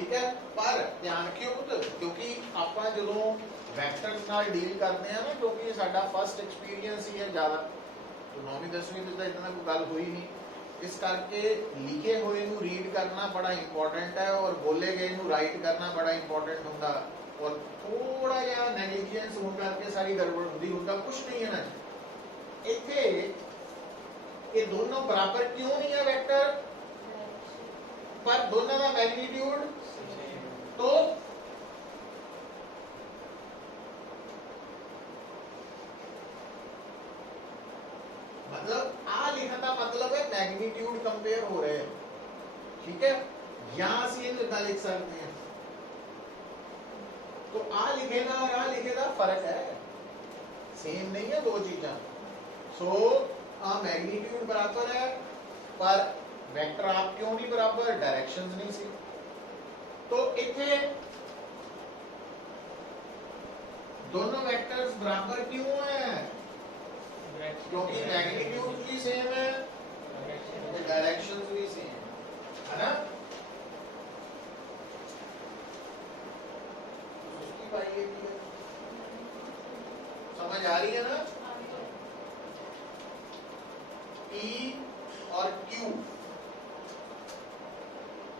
ठीक है। पर ध्यान रखियो पुत्र, क्योंकि आप जो वैक्टर्स नाल डील करते हैं ना, क्योंकि साडा फर्स्ट एक्सपीरियंस ही है ज़्यादा, तो 9वीं 10वीं तो इतना कोई गल हुई नहीं, इस करके लिखे हुए नू रीड करना बड़ा इंपॉर्टेंट है और बोले गए नू राइट करना बड़ा इंपॉर्टेंट होंदा, और थोड़ा जिहा नेगलीजेंस होने करके सारी गड़बड़ होंदी, होंदा कुछ नहीं है ना। इत्थे ये दोनों बराबर क्यों नहीं है वेक्टर, पर दोनों का मैग्नीट्यूड तो मतलब आ लिखने का मतलब है मैग्नीट्यूड कंपेयर हो रहे हैं, ठीक है। यहां से ये लिख सकते हैं, तो आ लिखेगा और आ लिखेगा फर्क है, सेम नहीं है दो चीजें। सो आ मैग्नीट्यूड बराबर है, पर वेक्टर आप क्यों नहीं बराबर, डायरेक्शंस नहीं सी। तो इथे दोनों वेक्टर्स बराबर क्यों है, क्योंकि मैग्नीट्यूड भी सेम है, डायरेक्शंस भी सेम है ना। उसकी भाई ये भी है, समझ आ रही है ना। P और Q,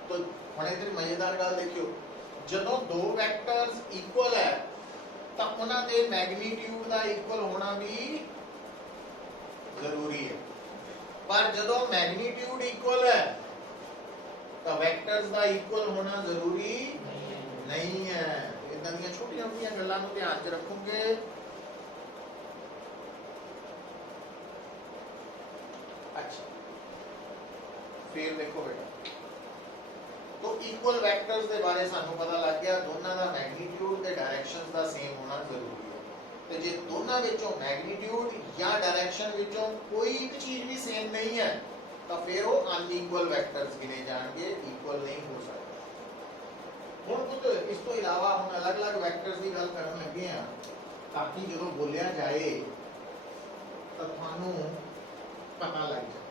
तो हुणे इधर मजेदार गल देखियो, जदों दो वेक्टर्स इक्वल है तो उन्हां दे मैग्नीट्यूड का इक्वल होना भी जरूरी है, पर जदों मैग्नीट्यूड इक्वल है तो वेक्टर्स का इक्वल होना जरूरी नहीं है। इदां दी छोटियां छोटियां गल्लां नूं ध्यान च रखोगे। अच्छा फिर देखो बेटा, तो इक्वल वेक्टर्स के बारे सानू पता लग गया, दोनों का मैग्नीट्यूड ते डायरेक्शंस का सेम होना जरूरी है। तो जे दोनों विचों मैग्नीट्यूड या डायरेक्शन विचों कोई भी चीज भी सेम नहीं है तो फिर वो अनइक्वल वेक्टर्स गिने जाएंगे, इक्वल नहीं हो सकता। हुण पुत्र इस तो इलावा हम अलग अलग वेक्टर्स की गल करन लगे हैं, ताकि जो बोलिया जाए तो थानू पता लग जाए।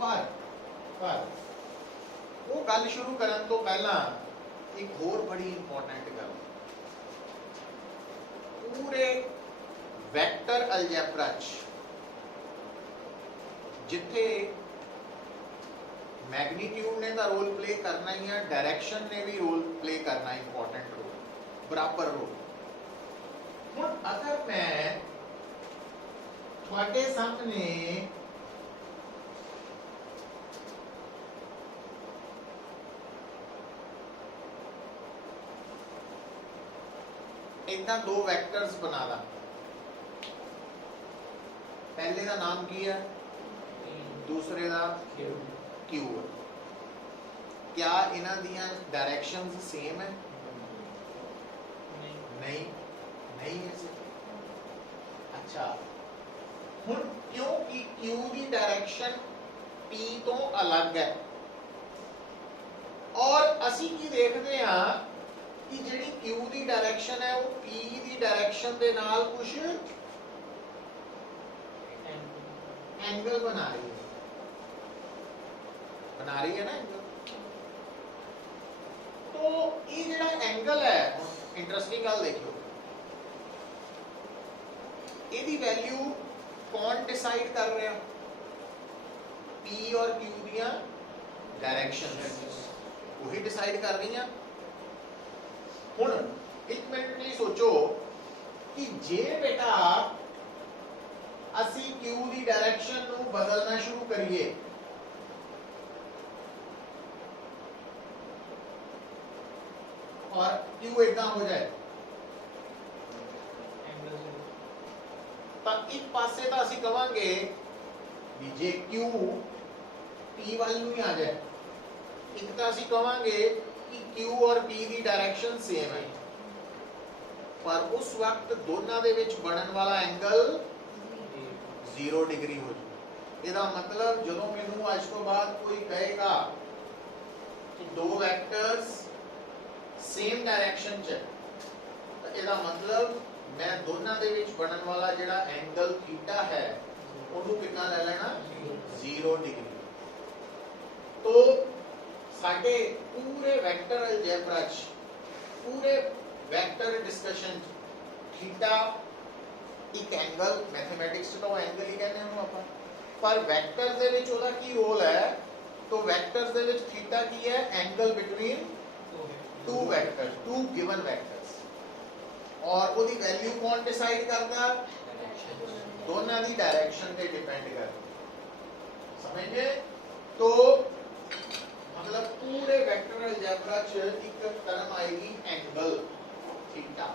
पर वो गल शुरू करन तो पहला एक होर बड़ी इंपॉर्टेंट गल, पूरे वेक्टर अलजेब्रा जिथे मैग्नीट्यूड ने तो रोल प्ले करना ही है, डायरेक्शन ने भी रोल प्ले करना, इंपॉर्टेंट रोल, बराबर रोल। हुण अगर मैं थोड़े सामने इतना दो वेक्टर्स बना ला, पहले का नाम की है, दूसरे का क्यू है, क्या इन्हां दियां डायरेक्शंस सेम है? नहीं है सर। अच्छा हुण क्योंकि क्यू की डायरेक्शन पी तो अलग है, और असी की देखते हैं कि जिहड़ी क्यू की डायरेक्शन है वो पी की डायरेक्शन के नाल कुछ एंगल बना रही है ना एंगल। तो ये जिहड़ा एंगल है, इंटरेस्टिंग गल देखियो, इसकी वैल्यू कौन डिसाइड कर रहा, पी और क्यू दियां डायरेक्शंस वही डिसाइड कर रही हैं। हुण एक मिनट लिए सोचो कि जे बेटा असी क्यू की डायरेक्शन नू बदलना शुरू करिए, और क्यू इतना हो जाए, तो एक पासे तो असी कहांगे भी जे क्यू पी वाल नू ही आ जाए, एक तो असी कहांगे कि क्यू और पी की डायरेक्शन सेम है, पर उस वक्त दोनों दे विच बनन वाला एंगल 0 डिग्री हो जाए। इसका मतलब जो मैनू अज तो बाद कोई कहेगा कि दो वेक्टर्स सेम डायरेक्शन च, तो इसका मतलब मैं दोनों दे विच बनन वाला जिहड़ा एंगल थीटा है उन्होंने कितना ले लेना, 0 डिग्री। तो साडे पूरे वैक्टर अलजेब्रा च पूरे वैक्टर डिस्कशन थीटा एक एंगल मैथमेटिक्स तो एंगल ही कहने हैं ਆਪਾਂ पर वैक्टर ਦੇ ਵਿੱਚ ਉਹਦਾ ਕੀ ਰੋਲ ਹੈ तो वैक्टर्स ਦੇ ਵਿੱਚ थीटा ਕੀ ਹੈ angle between two vectors two given vectors और ਉਹਦੀ वैल्यू कौन डिसाइड करता दोनों ਦੀ डायरेक्शन पे डिपेंड करती समझ गए तो मतलब पूरे वेक्टर अलजेब्रा च एक टर्म आएगी एंगल थीटा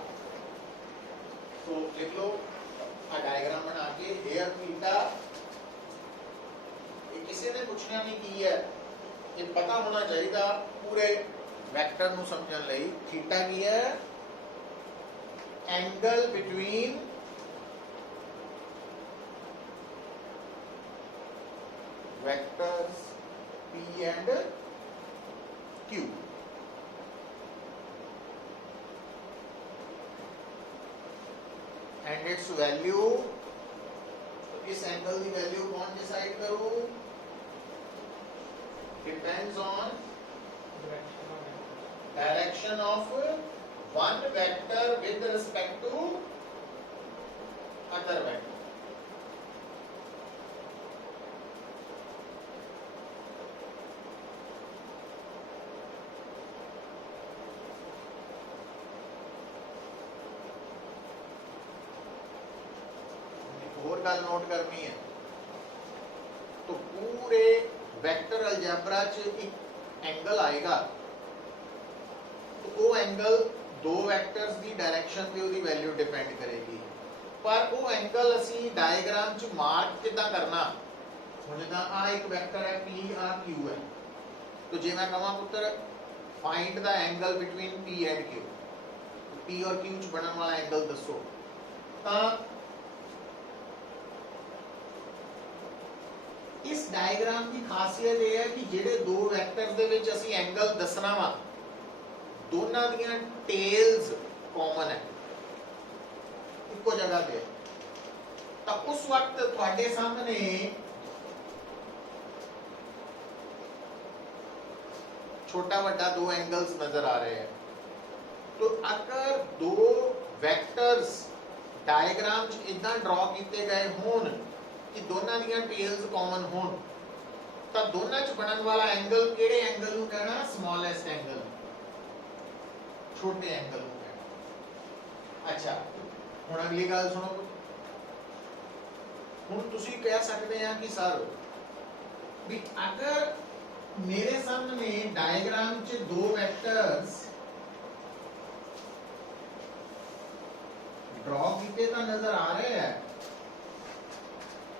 तो लिख लो आ डायग्राम बना के हेयर थीटा ये किसी ने पूछना नहीं की है ये पता होना चाहिए पूरे वेक्टर नु समझण लई थीटा की है angle between vectors P and Q and its value तो इस एंगल की वैल्यू कौन डिसाइड करो depends on direction of one vector with respect to other vector गल नोट करनी है तो पूरे वेक्टर अलजेब्रा च एक एंगल आएगा तो वो एंगल दो वेक्टर्स की डायरेक्शन पे उसकी वैल्यू डिपेंड करेगी पर वो एंगल असी डायग्राम च मार्क कितना करना हुण जिद्दां आ एक वेक्टर है P आ Q है तो जे मैं कहां पुत्र find the angle between P and Q तो P और Q च बनने वाला एंगल दसो तां इस डायग्राम की खासियत यह है कि जेडे दो वैक्टर्स दे विच असी एंगल दसना वा दोनों दियां टेल्स कॉमन है इको जगह पे तो उस वक्त तुहाडे सामने छोटा बड़ा दो एंगल्स नजर आ रहे हैं तो अगर दो वैक्टर्स डायग्राम च इदां ड्रॉ किए गए होण कि दोनों दियां टेल्स कॉमन होण तां दोनों च बनन वाला एंगल किहड़े एंगल नूं कहना स्मॉलेस्ट एंगल छोटे एंगल नूं कहना अच्छा हुण अगली गल सुनो हुण तुसीं कह सकदे आ कि सर भी अगर मेरे सामने डायग्राम च दो वेक्टर्स ड्रॉ कीते तां नजर आ रहे हैं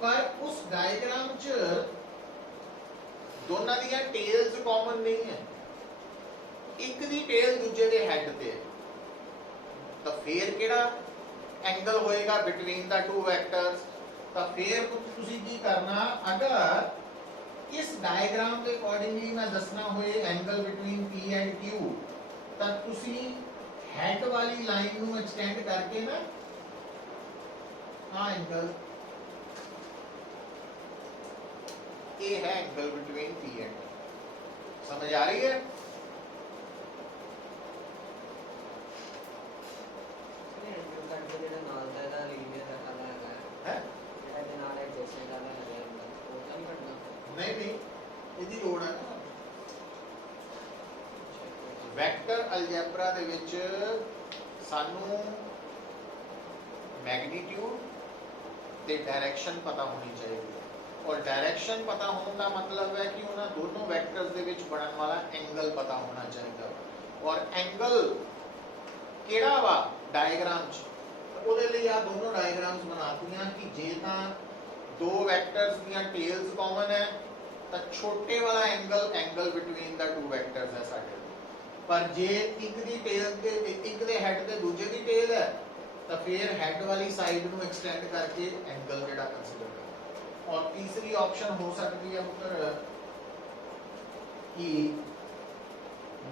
पर उस डायग्राम च दोनों दियां टेल्स कॉमन नहीं है एक दी टेल दूजे दे हेड ते तो फिर केड़ा एंगल होएगा बिटवीन द टू वेक्टर्स तो फिर तुसी की करना अगर इस डायग्राम के अकॉर्डिंगली मैं दसना होए angle between P and Q तो तुसी हेड वाली लाइन नू एक्सटेंड करके ना हां एंगल ये है एंगल बिटवीन P एंड समझ आ रही है नहीं नहीं ਇਹਦੀ ਲੋੜ ਹੈ ਨਾ ਵੈਕਟਰ ਅਲਜੈਬਰਾ ਦੇ ਵਿੱਚ ਸਾਨੂੰ ਮੈਗਨੀਟਿਊਡ ਤੇ डायरेक्शन पता होनी चाहिए और डायरेक्शन पता होने का मतलब है कि उन्हें दोनों वेक्टर्स दे विच बनने वाला एंगल पता होना चाहिए और एंगल केड़ा वा डायग्राम च ओदे लिए आ दोनों डायग्राम्स बनातीਆਂ कि जे ता दो वेक्टर्स दियां टेल्स कॉमन है तो छोटे वाला angle between the two vectors है साडे पर जे एक दी टेल ते एक दे हेड ते दूजे दी टेल है तो फिर हेड वाली साइड नू एक्सटेंड करके एंगल जेड़ा कंसीडर करना और तीसरी ऑप्शन हो सकती है पुत्र कि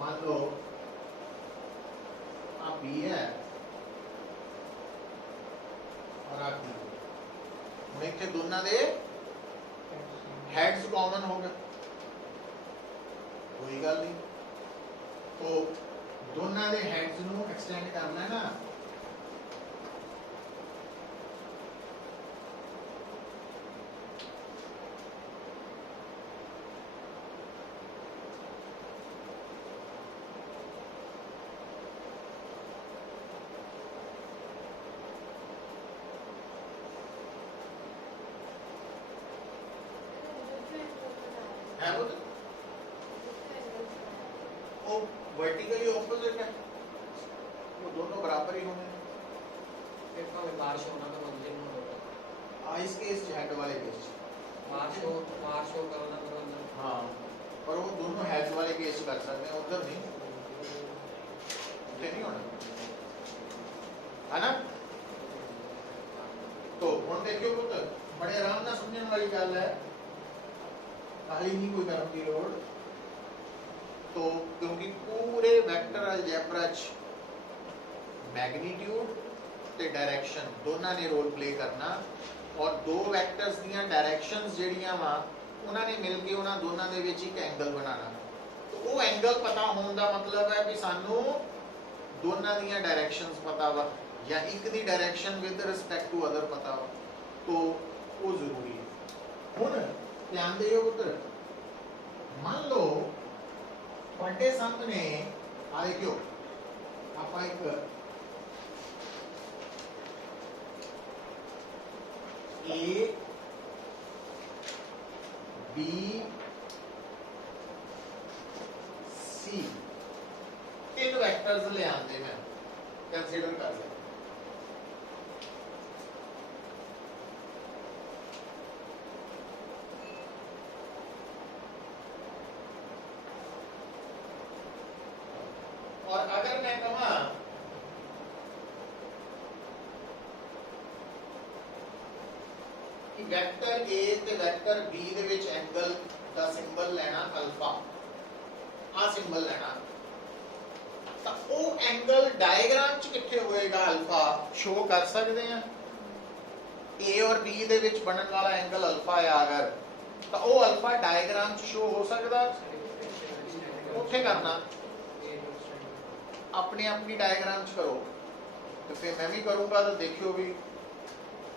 मान लो आप बी है और आप बी ਹੁਣ ਇੱਥੇ ਦੋਨਾਂ ਦੇ ਹੈਡਸ ਕਾਮਨ ਹੋ ਗਏ कोई गल नहीं तो दोनों के हेड्स ਨੂੰ एक्सटेंड करना है ना, है वो वर्टिकली ऑपोजिट है, वो दोनों बराबर ही होंगे। फिर भाਵੇਂ ਬਾਰਿਸ਼ ਹੋਣਾ ਤਾਂ ਮੰਜ਼ਿਲ ਨੂੰ ਹੋਗਾ इस केस हेड वाले केस ਬਾਰਿਸ਼ ਹੋ ਕਰਨਾ ਤਾਂ ਮੰਜ਼ਿਲ हाँ, पर वो दोनों हेड्स वाले केस कर सकते हैं, उधर नहीं, उधर नहीं होना है ना। तो हम देखियो पुत्र बड़े आराम ना समझने वाली गल है, खाली नहीं कोई करने की लोड़। तो क्योंकि पूरे वेक्टर अलजेब्रा च मैग्नीट्यूड ते डायरेक्शन दोनों ने रोल प्ले करना, और दो वेक्टर्स दियां डायरेक्शंस जेड़ियां वा उन्हां ने मिल के उन्हां दोनों दे विच एक एंगल बनाना। तो वो एंगल पता होने का मतलब है कि सानू दोनों दियां डायरेक्शंस पता वा या एक दी direction with respect to other पता वा, तो वो जरूरी है। हुण ध्यान दियो पुत्र, मान लो बड़े सामने आ देखियो आपा एक ए बी सी तीन वेक्टर्स ले आंदे मैं कंसीडर कर ले। और अगर मैं कहूं कि वेक्टर ए ते वेक्टर बी दे विच एंगल दा सिंबल लेना अल्फा, आ सिंबल लेना, तो वो एंगल डायग्राम च किथे होएगा अल्फा शो कर सकते हैं। ए और बी दे विच बनन वाला एंगल अल्फा है अगर, तो वो अल्फा डायग्राम च शो हो सकदा, उत्थे करना अपने अपनी डायग्राम च करो। तो फिर मैं भी करूंगा तो देखियो भी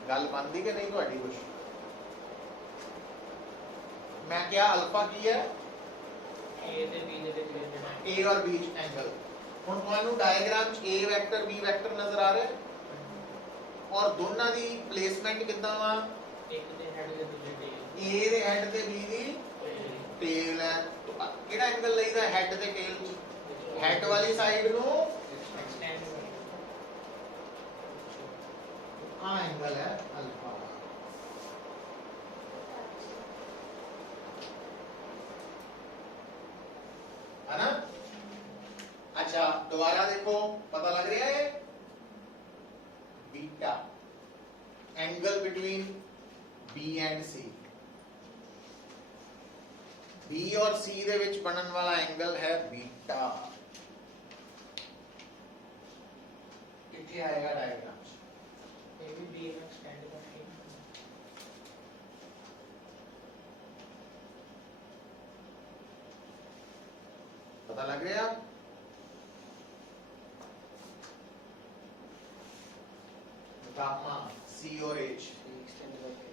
गल बनती कि नहीं ਤੁਹਾਡੀ कुछ। मैं क्या अल्फा की है ए ਤੇ b ਦੇ ਵਿੱਚ ए और b एंगल। ਹੁਣ ਤੁਹਾਨੂੰ डायग्राम च a वेक्टर b वेक्टर नजर आ रहा है, और दोनों दी प्लेसमेंट कितना वा, ਇੱਕ ਦੇ ਹੈਡ ਦੇ ਦੂਜੇ ਟੇਲ a ਦੇ हेड ਤੇ b ਦੀ टेल है। तो ਕਿਹੜਾ एंगल ਲਈਦਾ हेड ਤੇ टेल ਚ, हेड वाली साइड ਨੂੰ ਐਕਸਟੈਂਡ आ एंगल है अल्फा। है ना। अच्छा दोबारा देखो, पता लग रहा है beta angle between B and C, B और सी दे विच बनन वाला एंगल है बीटा। कितने आएगा डायग्राम ਇਹ ਵੀ b ਨੂੰ ਐਕਸਟੈਂਡ ਕਰਕੇ पता लग रहा है। गामा सी और एच ਐਕਸਟੈਂਡ ਕਰਕੇ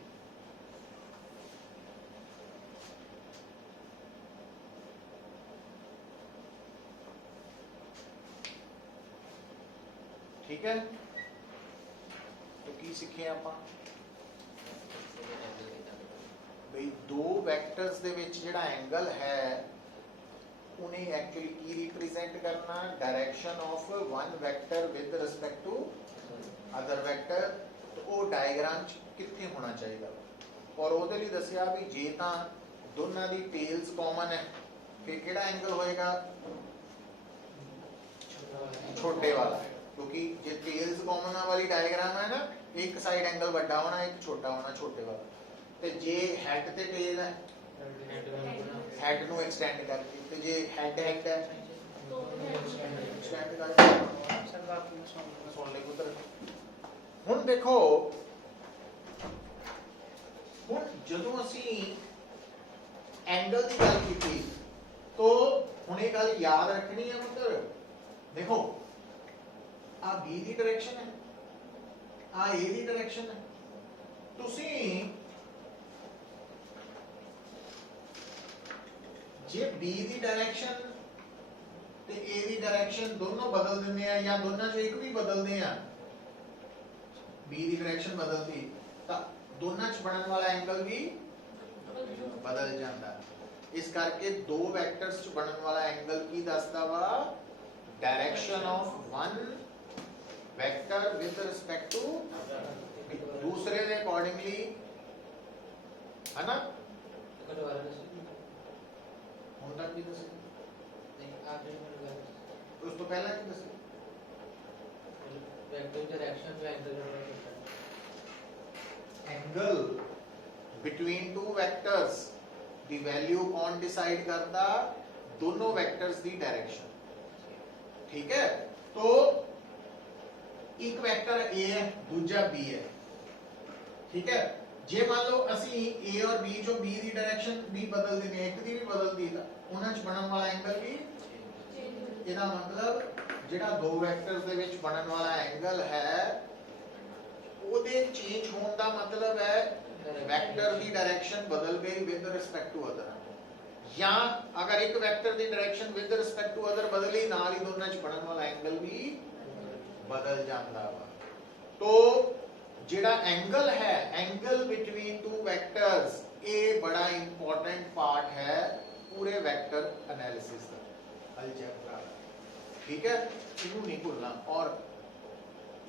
ठीक है। तो की सीखे ਆਪਾਂ ਬਈ दो ਵੈਕਟਰਸ ਦੇ ਵਿੱਚ ਜਿਹੜਾ ਐਂਗਲ ਹੈ ਉਹਨੇ ਐਕਚੁਅਲੀ ਕੀ ਰਿਪਰੈਜ਼ੈਂਟ ਕਰਨਾ, direction of one vector with respect to other vector. तो ਉਹ ਡਾਇਗਰਾਮ ਚ ਕਿੱਥੇ ਹੋਣਾ ਚਾਹੀਦਾ, ਔਰ ਉਹਦੇ ਲਈ ਦੱਸਿਆ ਵੀ ਜੇ ਤਾਂ ਦੋਨਾਂ ਦੀ ਟੇਲਸ ਕਾਮਨ ਹੈ ਫਿਰ ਕਿਹੜਾ ਐਂਗਲ ਹੋਏਗਾ, छोटे वाला, क्योंकि जो टेल्स कॉमन वाली डायग्राम है ना, एक साइड एंगल बड़ा होना, एक छोटा होना, छोटे वाला। ते जे हेड ते टेल है, हेड नु एक्सटेंड करके, ते जे हेड हेड है एक्सटेंड करके सर बात में सुन ले पुत्र। हुन देखो, हुन जदों असी एंगल की गल कीती तो ਹੁਣ ਇਹ ਗੱਲ ਯਾਦ ਰੱਖਣੀ ਹੈ ਪੁੱਤਰ, ਦੇਖੋ ਆ B ਦੀ ਡਾਇਰੈਕਸ਼ਨ ਹੈ, ਆ A ਦੀ ਡਾਇਰੈਕਸ਼ਨ ਹੈ। ਤੁਸੀਂ ਜੇ B ਦੀ ਡਾਇਰੈਕਸ਼ਨ ਤੇ A ਦੀ ਡਾਇਰੈਕਸ਼ਨ ਦੋਨੋਂ ਬਦਲ ਦਿੰਦੇ ਆ ਜਾਂ ਦੋਨਾਂ ਚੋਂ ਇੱਕ ਵੀ ਬਦਲਦੇ ਆ, B ਦੀ ਡਾਇਰੈਕਸ਼ਨ ਬਦਲਦੀ ਤਾਂ ਦੋਨਾਂ 'ਚ ਬਣਨ ਵਾਲਾ ਐਂਗਲ ਵੀ ਬਦਲ ਜਾਂਦਾ। ਇਸ ਕਰਕੇ ਦੋ ਵੈਕਟਰਸ 'ਚ ਬਣਨ ਵਾਲਾ ਐਂਗਲ ਕੀ ਦੱਸਦਾ ਵਾ, direction of one vector with respect to दूसरे के अकॉर्डिंगली, है ना। ਹੁਣ ਤੱਕ ਕੀ ਦੱਸਿਆ नहीं आपने ਉਸ ਤੋਂ ਪਹਿਲਾਂ ਕੀ ਦੱਸਿਆ, वेक्टर डायरेक्शन जो एंगल होता है एंगल बिटवीन टू वेक्टर्स दी वैल्यू कौन डिसाइड करता, दोनों वेक्टर्स दी डायरेक्शन। ठीक है, तो एक वेक्टर A है दूजा B है, ठीक है। जे मान लो असी A और B जो B दी डायरेक्शन भी बदल देनी, एक दी भी बदल दी ਤਾਂ ਉਹਨਾਂ 'ਚ ਬਣਨ ਵਾਲਾ ਐਂਗਲ ਵੀ, ਇਹਦਾ ਮਤਲਬ ਜਿਹੜਾ ਦੋ ਵੈਕਟਰਸ ਦੇ ਵਿੱਚ ਬਣਨ ਵਾਲਾ ਐਂਗਲ ਹੈ ਉਹਦੇ ਚੇਂਜ ਹੋਣ ਦਾ ਮਤਲਬ ਹੈ ਵੈਕਟਰ ਦੀ ਡਾਇਰੈਕਸ਼ਨ ਬਦਲ ਗਈ ਵਿਦ ਰਿਸਪੈਕਟ ਟੂ ਅਦਰ, ਜਾਂ ਅਗਰ ਇੱਕ ਵੈਕਟਰ ਦੀ direction with respect to other ਬਦਲੀ, ਨਾਲ ਹੀ ਦੋਨਾਂ 'ਚ ਬਣਨ ਵਾਲਾ ਐਂਗਲ ਵੀ ਬਦਲ ਜਾਂਦਾ ਵਾ। तो ਜਿਹੜਾ ਐਂਗਲ ਹੈ, ਐਂਗਲ ਬਿਟਵੀਨ ਟੂ ਵੈਕਟਰਸ, ਇਹ ਬੜਾ ਇੰਪੋਰਟੈਂਟ ਪਾਰਟ ਹੈ पूरे वेक्टर एनालिसिस का, अलजेब्रा। ठीक है, इनू नहीं भूलना। और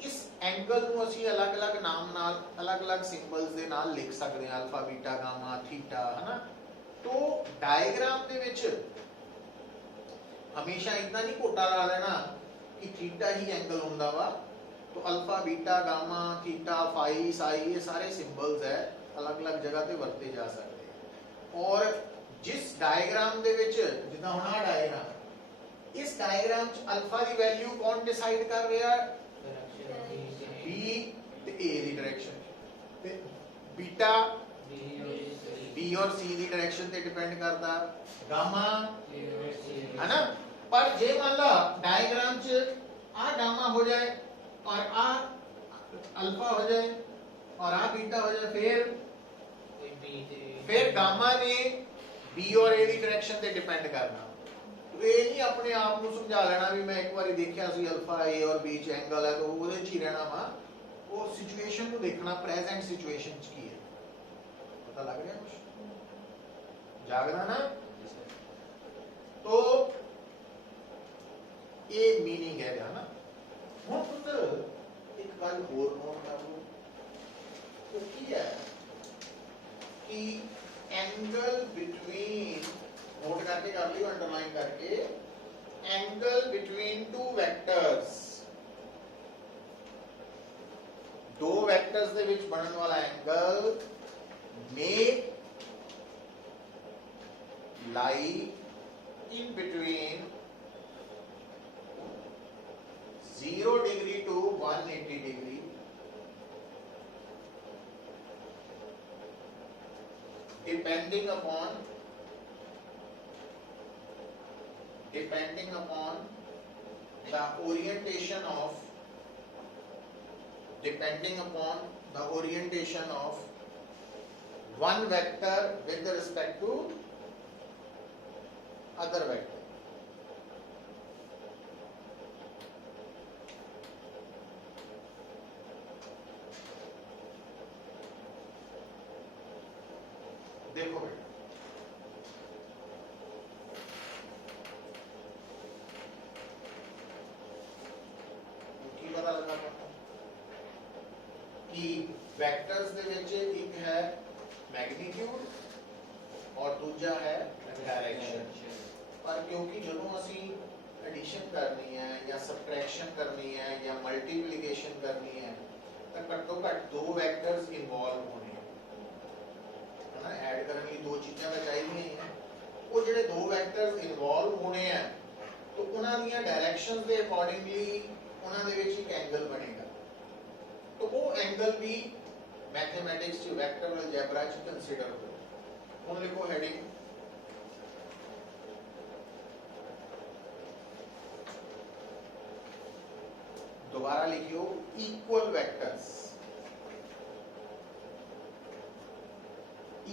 इस एंगल ਨੂੰ ਅਸੀਂ ਅਲੱਗ-ਅਲੱਗ ਨਾਮ ਨਾਲ, ਅਲੱਗ-ਅਲੱਗ ਸਿੰਬਲਸ ਦੇ ਨਾਲ ਲਿਖ ਸਕਦੇ ਹਾਂ, ਅਲਫਾ, ਬੀਟਾ, ਗਾਮਾ, ਥੀਟਾ, है ना। तो डायग्राम ਦੇ ਵਿੱਚ ਹਮੇਸ਼ਾ ਇਦਾਂ ਨਹੀਂ ਕੋਟਾ ਲਾ ਲੈਣਾ ਕਿ ਥੀਟਾ ਹੀ ਐਂਗਲ ਹੁੰਦਾ ਵਾ। तो alpha, beta, gamma, theta, phi, psi, ये सारे सिंबल्स है, अलग-अलग जगह ਤੇ ਵਰਤੇ ਜਾ ਸਕਦੇ हैं। और जिस डायग्राम ਦੇ ਵਿੱਚ, ਜਿੱਦਾਂ ਹੁਣ ਆ ਡਾਇਗਰਾਮ, ਇਸ ਡਾਇਗਰਾਮ ਚ ਅਲਫਾ ਦੀ ਵੈਲਿਊ ਕੌਣ ਡਿਸਾਈਡ ਕਰ ਰਿਹਾ, B ਤੇ A ਦੀ ਡਾਇਰੈਕਸ਼ਨ, ਤੇ ਬੀਟਾ B और C ਦੀ ਡਾਇਰੈਕਸ਼ਨ ਤੇ ਡਿਪੈਂਡ ਕਰਦਾ, ਗਾਮਾ है ना। पर जे मान लो डायग्राम च आ गामा हो जाए और आ अल्फा हो जाए और आ बीटा हो जाए, फिर गामा ने B और A ਦੀ ਡਾਇਰੈਕਸ਼ਨ ਤੇ ਡਿਪੈਂਡ ਕਰਨਾ। ਇਹ ਨਹੀਂ ਆਪਣੇ ਆਪ ਨੂੰ ਸਮਝਾ ਲੈਣਾ ਵੀ ਮੈਂ ਇੱਕ ਵਾਰੀ ਦੇਖਿਆ ਸੀ ਅਲਫਾ A और B ਚ ਐਂਗਲ ਹੈ ਤਾਂ ਉਹਦੇ ਚ ਹੀ ਰਹਿਣਾ ਵਾ। ਉਹ ਸਿਚੁਏਸ਼ਨ ਨੂੰ ਦੇਖਣਾ, ਪ੍ਰੈਜ਼ੈਂਟ ਸਿਚੁਏਸ਼ਨ ਚ ਕੀ ਹੈ, ਪਤਾ ਲੱਗ ਰਿਹਾ ਕੁਝ, ਜਾਗਦਾ ਨਾ। तो ਇਹ मीनिंग है ना। ਹੁਣ ਪੁੱਤ ਇੱਕ ਗੱਲ ਹੋਰ ਨੋਟ ਕਰ ਲਓ, ਉਹ ਕੀ ਹੈ कि एंगल बिटवीन, नोट करके कर लियो, अंडरलाइन करके, एंगल बिटवीन टू वेक्टर्स, दो वेक्टर्स दे विच बनन वाला angle may lie in between 0 degree to 180 degree, depending upon the orientation of one vector with respect to other vector। देखो बेटा, की पता लगा कि वेक्टर्स दे विच एक है मैग्नीट्यूड और दूजा है डायरेक्शन। पर क्योंकि ਜਦੋਂ ਅਸੀਂ एडिशन करनी है या सबट्रैक्शन करनी है या मल्टीप्लिकेशन करनी है तो घट्टो घट दो वेक्टर्स इन्वॉल्व होने, ऐड करने ਲਈ दो चीज़ां ਤਾਂ ਚਾਹੀਦੀਆਂ ਹੀ ਆ। ਉਹ ਜਿਹੜੇ ਦੋ ਵੈਕਟਰਸ ਇਨਵੋਲਵ ਹੋਣੇ ਆ तो ਉਹਨਾਂ ਦੀਆਂ ਡਾਇਰੈਕਸ਼ਨਸ ਦੇ ਅਕੋਰਡਿੰਗਲੀ ਉਹਨਾਂ ਦੇ ਵਿੱਚ ਇੱਕ ਐਂਗਲ ਬਣੇਗਾ। तो ਉਹ ਐਂਗਲ ਵੀ ਮੈਥਮੈਟਿਕਸ ਚ ਵੈਕਟਰ ਅਲਜੈਬਰਾ ਚ ਕੰਸੀਡਰ ਕਰੋ। ਹੁਣ ਲਿਖੋ ਹੈਡਿੰਗ दोबारा लिखियो equal vectors,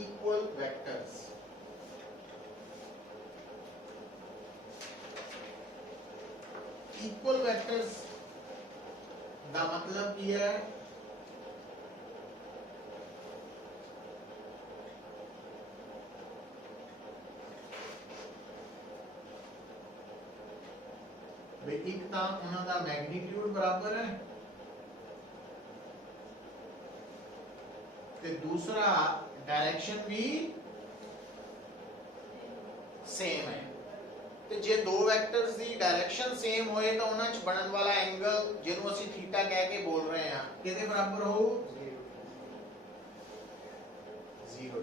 equal vectors. Equal vectors का मतलब की है एक ਤਾਂ ਉਹਨਾਂ ਦਾ ਮੈਗਨੀਟਿਊਡ ਬਰਾਬਰ ਹੈ ਤੇ ਦੂਸਰਾ डायरेक्शन भी सेम है। ਤੇ ਜੇ ਦੋ ਵੈਕਟਰਸ ਦੀ ਡਾਇਰੈਕਸ਼ਨ ਸੇਮ ਹੋਏ ਤਾਂ ਉਹਨਾਂ 'ਚ ਬਣਨ ਵਾਲਾ ਐਂਗਲ ਜਿਹਨੂੰ ਅਸੀਂ ਥੀਟਾ ਕਹਿ ਕੇ ਬੋਲ ਰਹੇ ਹਾਂ ਕਿਹਦੇ ਬਰਾਬਰ ਹੋਊ? 0।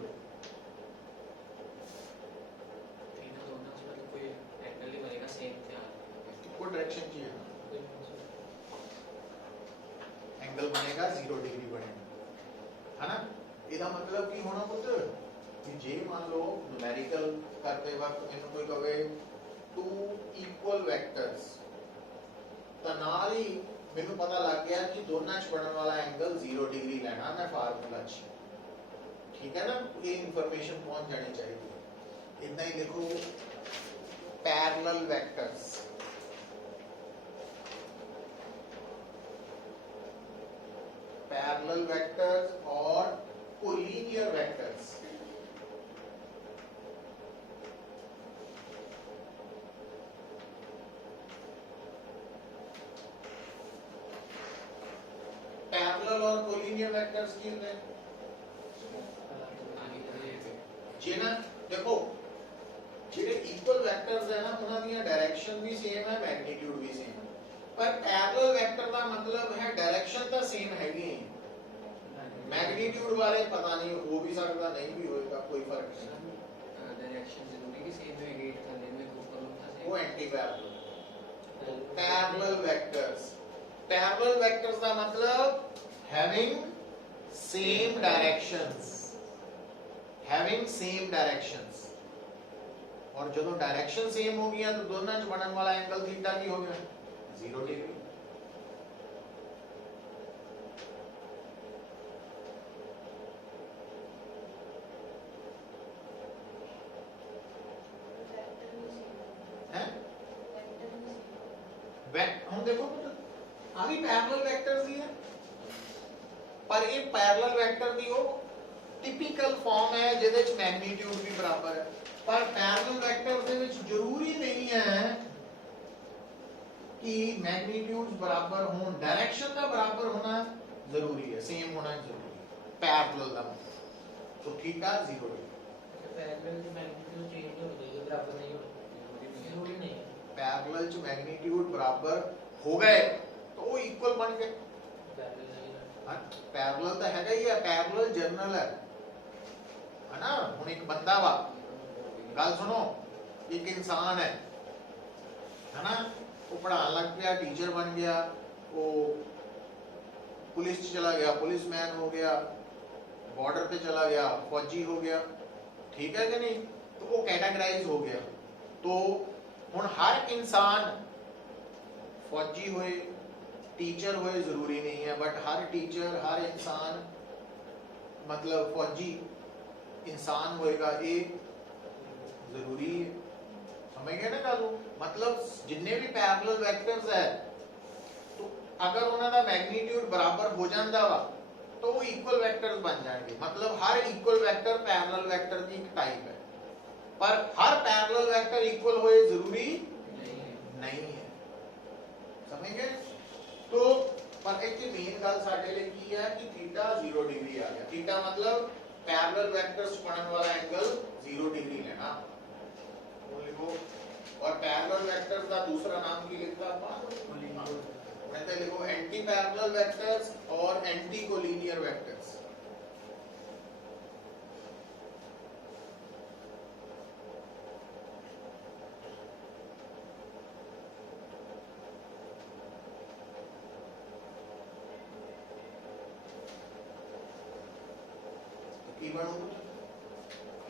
थीटा दोनों से मतलब कोई एंगल नहीं बनेगा सेम क्या इक्वल डायरेक्शन की है एंगल बनेगा 0 डिग्री बनेगा है ना। ਇਹਦਾ मतलब ਕੀ ਹੋਣਾ ਪੁੱਤ ਕਿ ਜੇ ਮੰਨ ਲਓ ਨੂਮੈਰੀਕਲ ਕਰਦੇ ਵਕਤ ਮੈਨੂੰ ਕੋਈ ਕਹੇ ਟੂ ਇਕੁਅਲ ਵੈਕਟਰਸ ਤਾਂ ਨਾਲ ਹੀ ਮੈਨੂੰ ਪਤਾ ਲੱਗ ਗਿਆ ਕਿ ਦੋਨਾਂ 'ਚ ਬਣਨ ਵਾਲਾ ਐਂਗਲ 0 ਡਿਗਰੀ ਲੈਣਾ ਮੈਂ ਫਾਰਮੂਲਾ 'ਚ। ਠੀਕ ਹੈ ਨਾ, ਇਹ ਇਨਫੋਰਮੇਸ਼ਨ ਪਹੁੰਚ ਜਾਣੀ ਚਾਹੀਦੀ ਹੈ। ਇਦਾਂ ਹੀ ਲਿਖੋ ਪੈਰਲਲ ਵੈਕਟਰਸ, पैरेलल वेक्टर्स और कोलिनियर वेक्टर्स। पैरेलल और कोलिनियर वेक्टर्स की होते हैं जी ना। देखो ਜਿਹੜੇ ਇਕੁਅਲ ਵੈਕਟਰਸ ਹੈ ਨਾ ਉਹਨਾਂ ਦੀਆਂ ਡਾਇਰੈਕਸ਼ਨ ਵੀ ਸੇਮ ਹੈ, ਮੈਗਨੀਟਿਊਡ ਵੀ ਸੇਮ ਹੈ। पर पैरेलल वेक्टर का मतलब है डायरेक्शन तो सेम है ही मैग्नीट्यूड वाले पता नहीं हो भी सकता नहीं भी होएगा, कोई फर्क नहीं। डायरेक्शन जरूरी कि सेम है, गेट का लेन में ऊपर होता है वो एंटी पैरेलल। पैरेलल वेक्टर्स का मतलब having same directions, having same directions. और जब डायरेक्शन सेम हो गया तो दोनों च बनने वाला एंगल थीटा की हो गया 0 डिग्री। हम देखो आ भी पैरेलल वेक्टर्स ही है पर ये पैरेलल वेक्टर दी वो टिपिकल फॉर्म है जिहदे च मैग्नीट्यूड भी बराबर है। पर पैरेलल वेक्टर्स दे विच जरूरी नहीं है कि मैग्नीट्यूड बराबर हो, डायरेक्शन का बराबर होना जरूरी है, सेम होना जरूरी है पैरेलल का मतलब। तो थीटा 0 है। पैरेलल की मैग्नीट्यूड चेंज हो जाएगी, बराबर नहीं हो जरूरी नहीं है। पैरेलल च मैग्नीट्यूड बराबर हो गए तो वो इक्वल बन गए। पैरेलल नहीं है, पैरेलल तो हैगा ही है, पैरेलल जर्नल है ना। हुन एक बंदा वा, गल सुनो, एक इंसान है ना, वो पढ़ाने लग गया, टीचर बन गया, वो पुलिस चला गया, पुलिसमैन हो गया, बॉर्डर पे चला गया, फौजी हो गया, ठीक है कि नहीं। तो वो कैटेगराइज हो गया। तो हुन हर इंसान फौजी होए, टीचर होए जरूरी नहीं है, बट हर टीचर हर इंसान मतलब फौजी इंसान होएगा ये जरूरी है। समझ गए ना गल। मतलब जिन्ने भी पैरेलल वेक्टर्स है तो अगर उन्होंने मैग्नीट्यूड बराबर हो जाता वा तो वो इक्वल वेक्टर्स बन जाएंगे। मतलब हर इक्वल वेक्टर पैरेलल वेक्टर की एक टाइप है, पर हर पैरेलल वेक्टर इक्वल होए जरूरी नहीं है। समझ गए। तो पर एक मेन गल साडे लिए की है कि थीटा 0 डिग्री आ गया। थीटा मतलब पैरेलल वेक्टर्स बनने वाला एंगल 0 डिग्री लेना वो लिखो। और पैरेलल वेक्टर्स का दूसरा नाम की लिखता मैं तो लिखो एंटी पैरेलल वेक्टर्स और anti collinear vectors.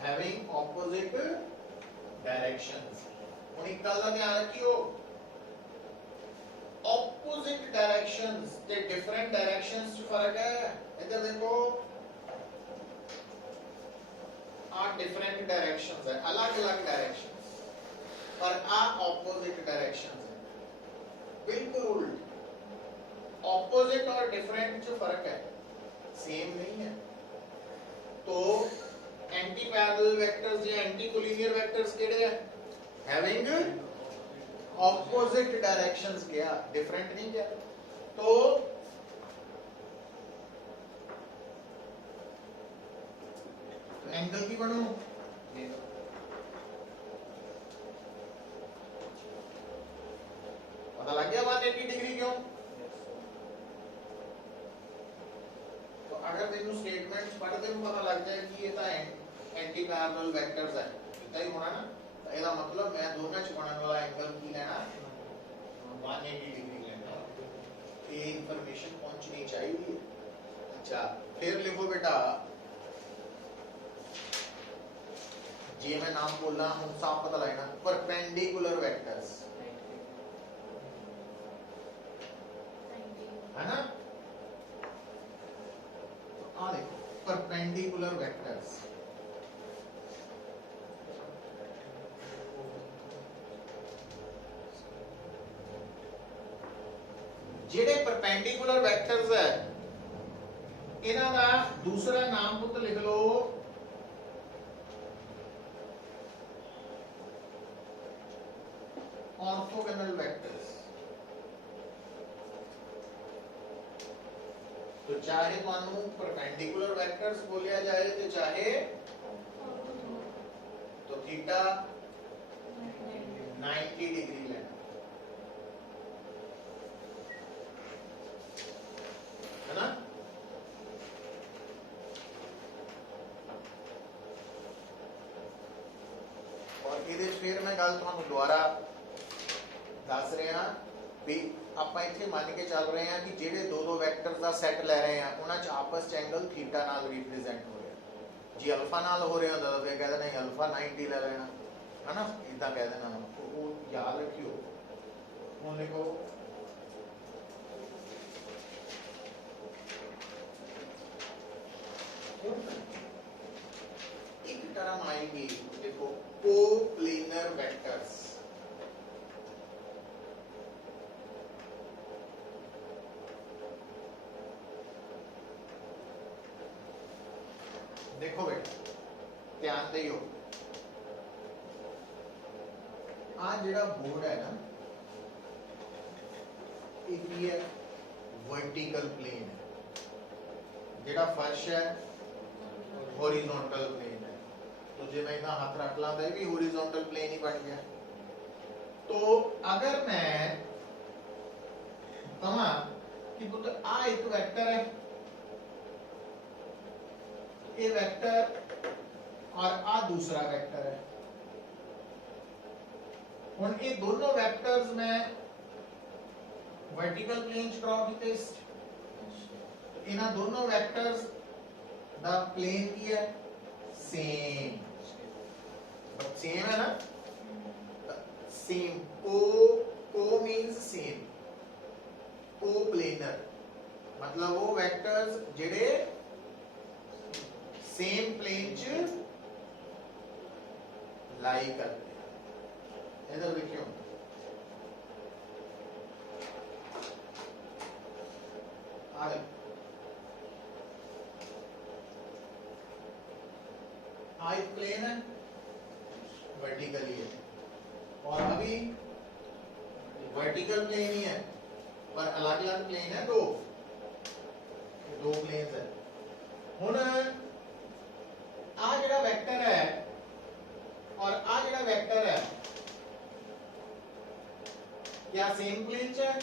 having opposite directions। ਹੁਣ ਇੱਕ ਗੱਲ ਦਾ ਧਿਆਨ ਰੱਖਿਓ, opposite ऑपोजिट डायरेक्शंस ते डिफरेंट डायरेक्शंस च फर्क है। इधर देखो आ डिफरेंट डायरेक्शंस है, अलग-अलग डायरेक्शंस, और आ ऑपोजिट डायरेक्शंस है, बिल्कुल उल्ट। ऑपोजिट और डिफरेंट च फर्क है, सेम नहीं है। तो एंटी पैरेलल वेक्टर्स या एंटी कोलिनियर वेक्टर्स केड़े है? हैविंग ऑपोजिट डायरेक्शंस गया, डिफरेंट नहीं गया। तो एंगल की बनू पता लग गया 180 डिग्री क्यों? तो अगर तेन स्टेटमेंट्स पढ़ तेन पता लग जाए कि ये एंटी पैरेलल वेक्टर्स है, इतना ही होना ना। तो ਇਹਦਾ मतलब मैं दोनों च बनने वाला एंगल की लेना 180 डिग्री लेना। ये इंफॉर्मेशन पहुंचनी चाहिए। अच्छा फिर लिखो बेटा, जे मैं नाम बोलना हूं साफ पता लगना, परपेंडिकुलर वेक्टर्स है ना। आ देखो परपेंडिकुलर वेक्टर्स, जेडे परपेंडिकुलर वेक्टर्स है इन्हां दा दूसरा नाम पुत लिख लो ऑर्थोगोनल वेक्टर्स। तो चाहे तुहानू परपेंडिकुलर वेक्टर्स बोलिया जाए तो चाहे तो थीटा 90 डिग्री लेना है ना। और ये फिर मैं गल तुहानू दोबारा दस रहा भी ਆਪਾਂ ਇੱਥੇ ਮੰਨ ਕੇ ਚੱਲ ਰਹੇ ਹਾਂ ਕਿ ਜਿਹੜੇ ਦੋ ਦੋ ਵੈਕਟਰਸ ਦਾ ਸੈੱਟ ਲੈ ਰਹੇ ਆ ਉਹਨਾਂ 'ਚ ਆਪਸ 'ਚ ਐਂਗਲ ਥੀਟਾ ਨਾਲ ਰਿਪਰੈਜ਼ੈਂਟ ਹੋ ਰਿਹਾ। ਜੇ ਅਲਫਾ ਨਾਲ ਹੋ ਰਿਹਾ ਹੁੰਦਾ ਤਾਂ ਫਿਰ ਕਹਿੰਦੇ ਨਹੀਂ ਅਲਫਾ 90 ਲੈ ਲੈਣਾ ਹੈ ਨਾ, ਇਦਾਂ ਕਹਿ ਦੇਣਾ। ਉਹ ਯਾਦ ਰੱਖਿਓ। ਹੁਣ ਲਿਖੋ एक टर्म आएगी, देखो कोप्लेनर वेक्टर्स। देखो बेटा ध्यान दियो, आ जेड़ा बोर्ड है ना ये है वर्टिकल प्लेन है, जेड़ा फर्श है हॉरिजॉन्टल प्लेन है। तो जो मैं इतना हाथ रख ला भी हॉरिजॉन्टल प्लेन ही बन गया। तो अगर मैं कहा कि पुत्र आ एक वेक्टर है, ये वेक्टर और आ दूसरा वेक्टर है, और ये दोनों वेक्टर्स में वर्टिकल प्लेन ड्रॉ किए। इन्हां दोनों वेक्टर्स दा प्लेन की है सेम, सेम है ना, सेम। को मींस सेम, कोप्लेनर मतलब वो वेक्टर्स जेडे सेम प्लेन च लाई करते हैं। इधर देखियो आ एक प्लेन है वर्टिकली है, और अभी वर्टिकल प्लेन ही है पर अलग अलग प्लेन है, दो प्लेन्स है। हुन आ जेड़ा वेक्टर है और आ जेड़ा वेक्टर है क्या सेम प्लेन च है?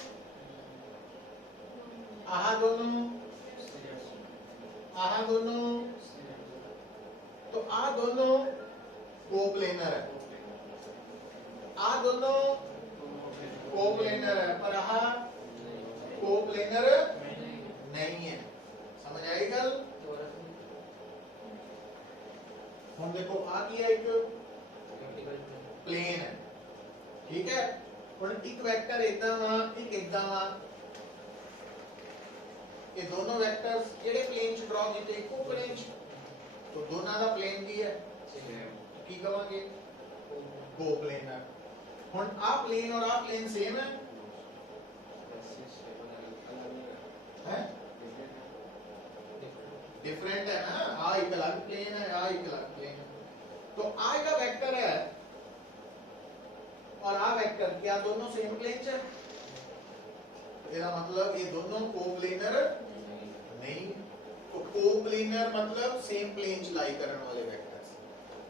आहा दोनों तो आ दोनों कोप्लेनर है, आ दोनों कोप्लेनर है, पर आ कोप्लेनर नहीं है। समझ आई गल? हम देखो आ गया एक प्लेन है, ठीक है। और एक वेक्टर इतना वा, एक इतना वा, ये दोनों वेक्टर्स किहड़े प्लेन च ड्रॉ कीते इको प्लेन च तो दोनों दा प्लेन की है की कहांगे कोप्लेनर हुन आ प्लेन और आ प्लेन सेम है हैं डिफरेंट है ना आ एक अलग प्लेन है आ एक अलग प्लेन है तो आ का वेक्टर है और आ वेक्टर क्या दोनों सेम प्लेन च है इसका मतलब ये दोनों कोप्लेनर नहीं तो कोप्लेनर मतलब सेम प्लेन च लाई करने वाले वेक्टर्स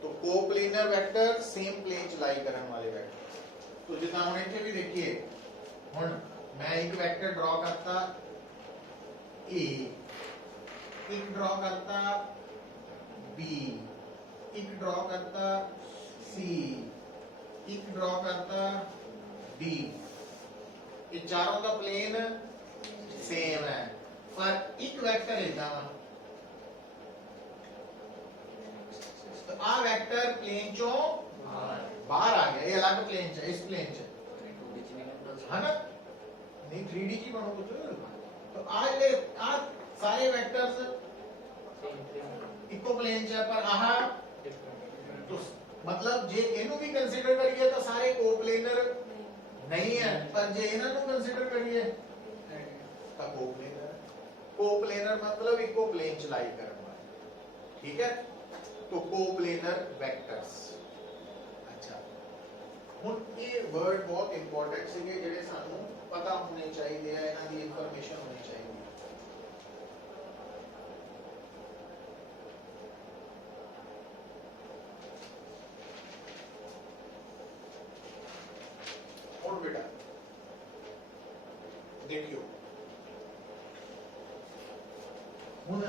तो कोप्लेनर वेक्टर सेम प्लेन च लाई करने वाले वेक्टर्स तो जितना हम इथे भी देखिए हुन मैं एक वेक्टर ड्रॉ करता ए एक ड्रॉ करता बी एक ड्रॉ करता सी एक ड्रॉ करता डी ये चारों का प्लेन सेम है पर एक वेक्टर इतना तो आ वेक्टर प्लेन चो बाहर आ गया ये अलग प्लेन च इस प्लेन च है ना नहीं 3D की बनो कुछ तो आ सारे वेक्टर्स इको प्लेन च पर आह तो मतलब जे इनु भी कंसीडर करिए तो सारे कोप्लेनर नहीं है पर जे इन्हां नु कंसीडर करिए तो कोप्लेनर मतलब इको प्लेन च लाई करने वाले ठीक है तो कोप्लेनर वेक्टर्स अच्छा हुन ये वर्ड बहुत इंपॉर्टेंट सीगे जेडे सानू पता होने चाहिए है इन्हां दी इंफॉर्मेशन होनी चाहिए और बेटा देखियो हुन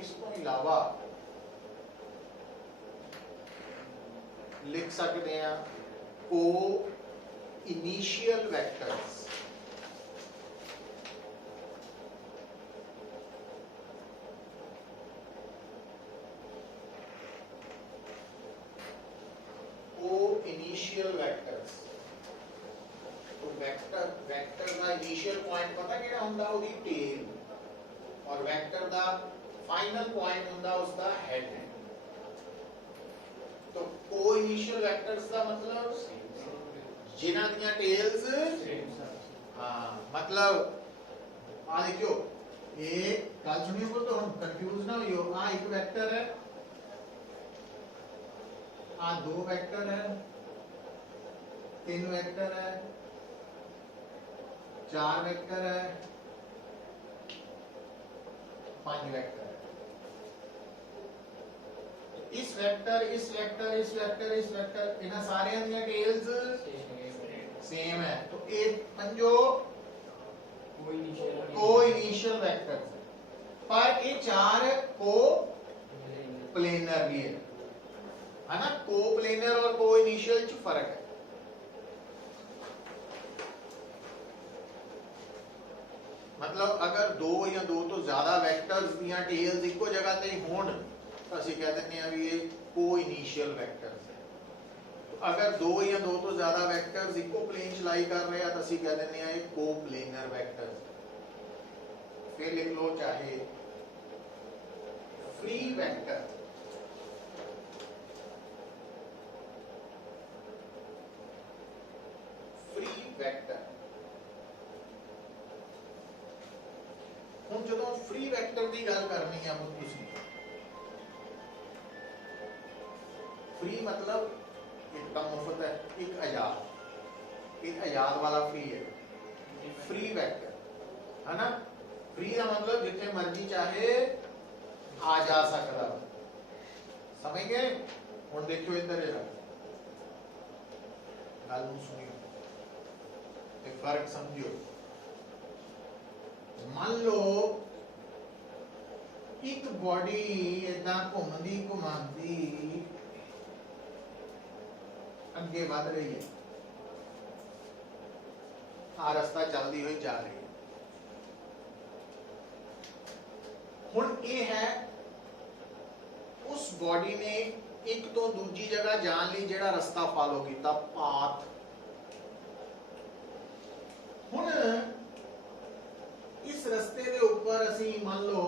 इसको अलावा लिख सकते हैं को इनिशियल वेक्टर्स इनिशियल वेक्टर्स तो वेक्टर का इनिशियल पॉइंट पता केड़ा हुंदा ओदी टेल और वेक्टर का फाइनल पॉइंट हुंदा उसका हेड है तो को इनिशियल वेक्टर्स का मतलब जिन्हां दी टेल्स हां मतलब आ देखियो ये गल सुनियो को तो हम कंफ्यूज ना होइयो आ एक वेक्टर है आ दो वेक्टर है तीन वेक्टर है चार वेक्टर है पांच वेक्टर है इस वेक्टर इस वेक्टर इस वेक्टर इस वेक्टर इन्हां सारे दी टेल्स सेम है तो ये पंजो को इनिशियल वेक्टर पर ये चार को प्लेनर भी है ना को प्लेनर और को इनिशियल च फर्क है मतलब अगर दो या दो तो ज्यादा वेक्टर्स दियां टेल्स इको जगह ते होण तो ਅਸੀਂ कह दिंदे आ भी ये को इनिशियल वेक्टर्स है तो अगर दो या दो तो ज्यादा वेक्टर्स इको प्लेन च लाई कर रहे हैं तो ਅਸੀਂ कह दिंदे आ ये को प्लेनर वेक्टर्स फिर लिख लो चाहे फ्री वेक्टर फ्री वेक्टर हम जो फ्री वेक्टर की गल करनी है हम तुसी फ्री मतलब एकदम मुफ्त है एक आजाद वाला फ्री है फ्री वेक्टर है ना फ्री का मतलब जितने मर्जी चाहे आ जा सकता समझ गए हुन देखियो इधर गल सुनियो एक फर्क समझियो मान लो एक बॉडी इदा घूमती घुमाती अगे बढ़ रही है आ रास्ता चलती हुई जा रही है हुन ये है उस बॉडी ने एक तो दूजी जगह जान ली जेड़ा रास्ता फॉलो किया पाथ ਹੁਣ इस रस्ते के ऊपर असी मान लो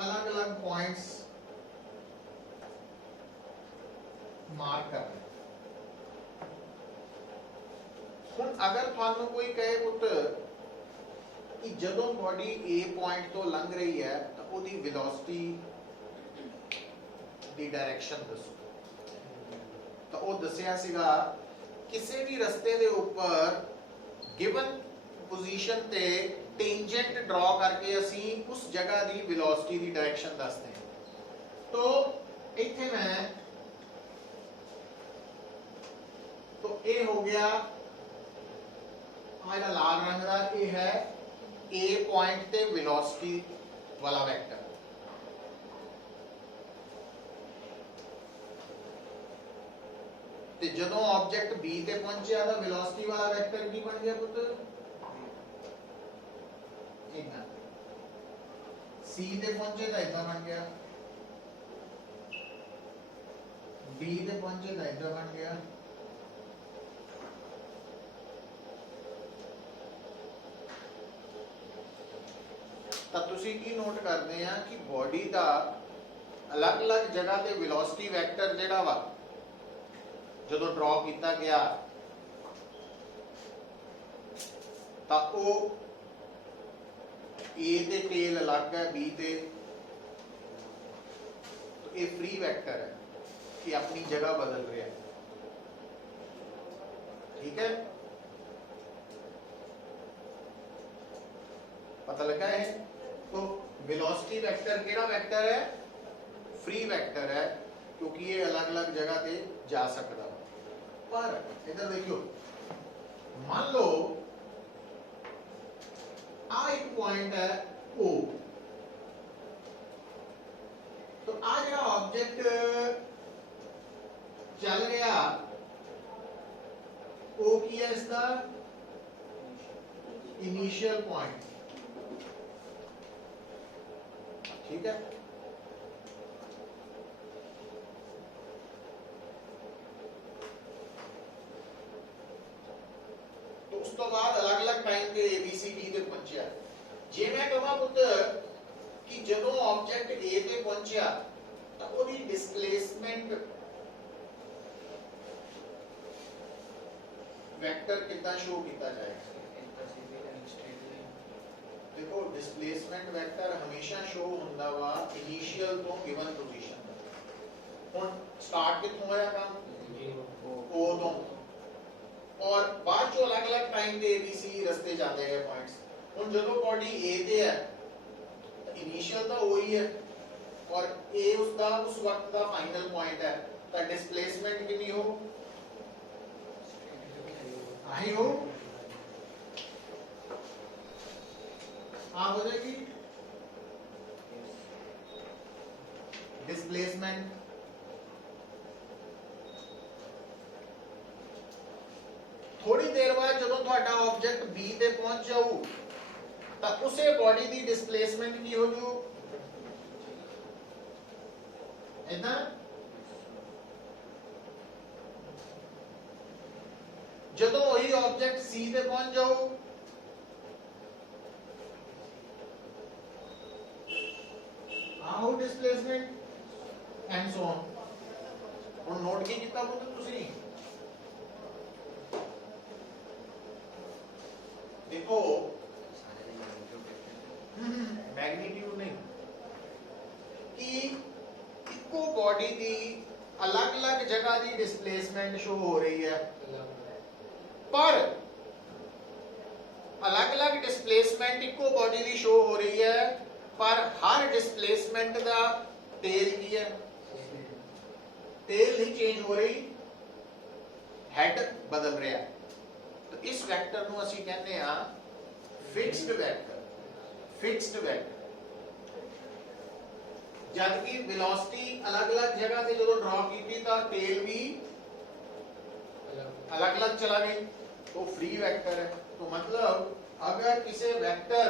अलग अलग पॉइंट्स मार्क कर रहे हैं। हुण अगर थानू कोई कहे पुत्र कि जदों बॉडी ए पॉइंट तो लंघ रही है तो ओदी वेलोसिटी दी डायरेक्शन दसो, तो वो दसिया सीगा किसी भी रस्ते के ऊपर गिवन पोजीशन ते टेंजेंट ड्रॉ करके असी उस जगह की वेलोसिटी की डायरेक्शन दसते हैं। तो इत्थे मैं तो ये हो गया आ लाल रंग का, ये है ए पॉइंट ते वेलोसिटी वाला वेक्टर। ते जदों ऑब्जेक्ट बी ते पहुंचा तो वेलोसिटी वाला वेक्टर की बन गया पुत्र इतना, सी ते पहुंचे तो इतना बन गया, डी ते पहुंचे तो इतना बन गया, तो तुसी की नोट करते हैं कि बॉडी का अलग अलग जगह ते वेलोसिटी वेक्टर जिहड़ा वा जदों ड्रॉ किया गया तो वो ए ते टेल अलग है, बी ते, तो ये फ्री वेक्टर है कि अपनी जगह बदल रहा है। ठीक है, पता लगा है? तो वेलोसिटी वेक्टर केड़ा वेक्टर है? फ्री वेक्टर है, क्योंकि ये अलग अलग जगह पे जा सकता। पर इधर देखियो, मान लो आ एक पॉइंट है O, तो आ जरा ऑब्जेक्ट चल गया, O की है इसका इनिशियल पॉइंट। ठीक है, तो उस तो बाद अलग अलग टाइम पे ABCD ते पहुंचा। जे मैं कहां पुत्र कि जदों ऑब्जेक्ट A ते पहुंचा तो ओदी डिस्प्लेसमेंट वेक्टर कितना शो किया जाएगा? देखो डिस्प्लेसमेंट वेक्टर हमेशा शो हुंदा वा इनिशियल तो गिवन पोजीशन दा। हुन स्टार्ट किथों होया काम? O तो, और बाद जो अलग अलग टाइम पे ABC रस्ते जाते हैं पॉइंट्स। हुन जदों बॉडी A ते है तो इनिशियल तो वही है और A उसका उस वक्त का फाइनल पॉइंट है, तो डिस्प्लेसमेंट कितनी हो? आई हो आप हो जाएगी डिस्प्लेसमेंट। थोड़ी देर बाद जदों ਤੁਹਾਡਾ ऑब्जेक्ट B ਤੇ पहुंच जाऊ ਤਾਂ ਉਸੇ बॉडी ਦੀ डिस्प्लेसमेंट ਕੀ ਹੋ ਜੂ? ਇਦਾਂ ਜਦੋਂ ਉਹੀ ऑब्जेक्ट C ਤੇ पहुंच ਜਾऊ ਆਹੋ डिस्प्लेसमेंट एंड सो ऑन। ਹੁਣ ਨੋਟ ਕੀ ਕੀਤਾ ਪੁੱਤ ਤੁਸੀਂ? देखो मैग्नीट्यूड नहीं कि इको बॉडी की अलग अलग जगह की डिस्प्लेसमेंट शो हो रही है, पर अलग अलग डिस्प्लेसमेंट इको बॉडी की शो हो रही है, पर हर डिस्प्लेसमेंट का तेज की है, तेज नहीं चेंज हो रही, हेड बदल रहा है। तो इस वेक्टर ਨੂੰ ਅਸੀਂ ਕਹਿੰਦੇ ਆ ਫਿਕਸਡ ਵੈਕਟਰ। ਫਿਕਸਡ ਵੈਕਟਰ ਜਦ ਕਿ ਵੈਲੋਸਿਟੀ ਅਲੱਗ-ਅਲੱਗ ਜਗ੍ਹਾ ਤੇ ਜਦੋਂ ਡਰਾ ਕੀਤੀ ਤਾਂ ਟੇਲ ਵੀ अलग-अलग चला गई, तो फ्री वेक्टर है। तो मतलब अगर किसी वेक्टर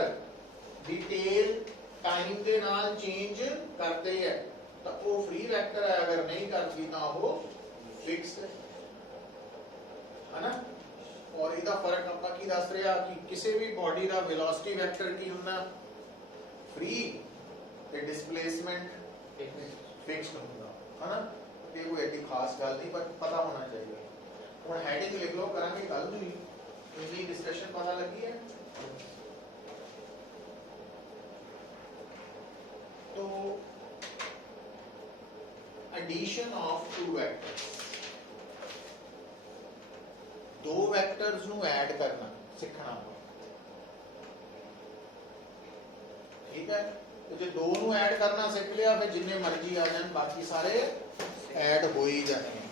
ਦੀ टेल टाइम ਦੇ ਨਾਲ चेंज करते है तो वो फ्री वेक्टर है, अगर नहीं करती तो वो फिक्स्ड है ना। ਔਰ ਇਹਦਾ ਫਰਕ ਆਪਾਂ ਕੀ ਦੱਸ ਰਿਹਾ ਕਿ ਕਿਸੇ ਵੀ ਬਾਡੀ ਦਾ ਵੈਲੋਸਿਟੀ ਵੈਕਟਰ ਕੀ ਹੁੰਦਾ ਫ੍ਰੀ ਤੇ ਡਿਸਪਲੇਸਮੈਂਟ ਫਿਕਸਡ ਹੁੰਦਾ ਹਨਾ ਤੇ ਕੋਈ ਐਡੀ ਖਾਸ ਗੱਲ ਨਹੀਂ ਪਰ ਪਤਾ ਹੋਣਾ ਚਾਹੀਦਾ ਹੁਣ ਹੈਡਿੰਗ ਲਿਖ ਲਓ ਕਰਾਂਗੇ ਕੱਲ ਨੂੰ ਹੀ ਇੰਨੀ ਡਿਸਕਸ਼ਨ ਪਤਾ ਲੱਗੀ ਹੈ तो addition of two vectors दो vectors ਨੂੰ ਐਡ ਕਰਨਾ ਸਿੱਖਣਾ ਠੀਕ ਹੈ ਤੇ ਜੇ ਦੋ ਨੂੰ ਐਡ ਕਰਨਾ ਸਿੱਖ ਲਿਆ ਫਿਰ ਜਿੰਨੇ ਮਰਜ਼ੀ ਆ ਜਾਣ ਬਾਕੀ ਸਾਰੇ ਐਡ ਹੋ ਹੀ ਜਾਣੇ